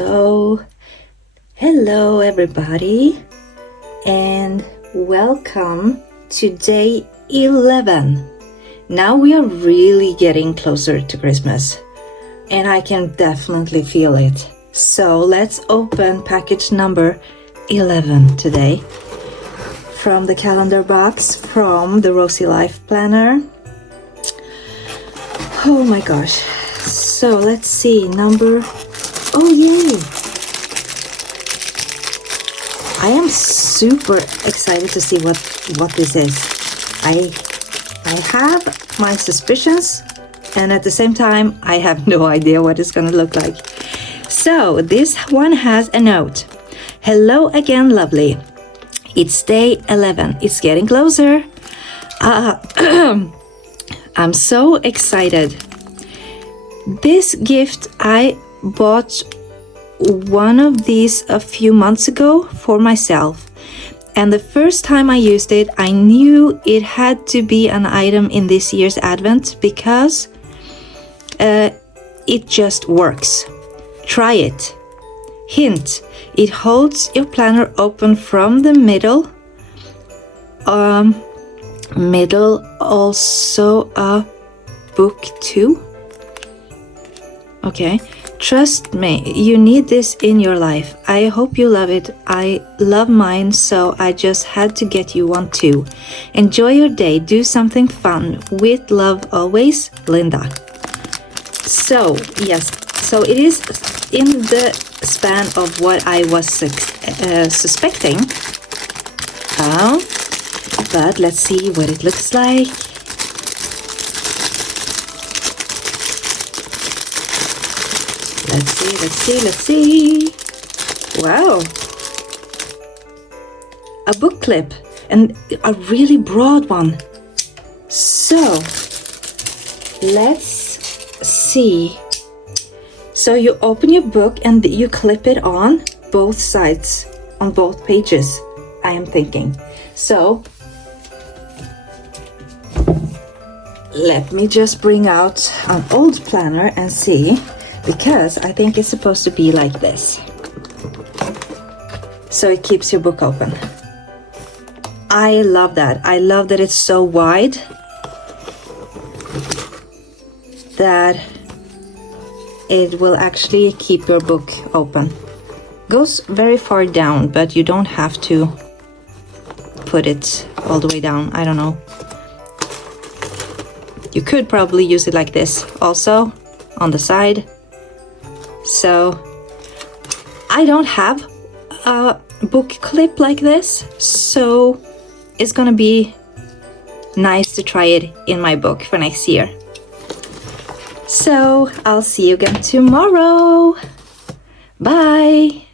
So, hello everybody, and welcome to day 11. Now we are really getting closer to Christmas, and I can definitely feel it. So let's open package number 11 today from the calendar box from the Rosey Life Planner. Oh my gosh. So let's see, oh yay! I am super excited to see what this is. I have my suspicions, and at the same time I have no idea what it's gonna look like. So this one has a note. Hello again, lovely. It's day 11. It's getting closer. I'm so excited. This gift, I bought one of these a few months ago for myself. And the first time I used it, I knew it had to be an item in this year's Advent because it just works. Try it. Hint, it holds your planner open from the middle. Also a book too. Okay, trust me, you need this in your life. I hope you love it. I love mine, so I just had to get you one too. Enjoy your day. Do something fun. With love always, Linda. So, yes, so it is in the span of what I was suspecting. But let's see what it looks like. Let's see. Wow. A book clip, and a really broad one. So, let's see. So you open your book and you clip it on both sides, on both pages, I am thinking. So, let me just bring out an old planner and see, because I think it's supposed to be like this. So it keeps your book open. I love that. I love that it's so wide that it will actually keep your book open. Goes very far down, but you don't have to put it all the way down. I don't know. You could probably use it like this also on the side. So I don't have a book clip like this, so it's gonna be nice to try it in my book for next year. So I'll see you again tomorrow. Bye.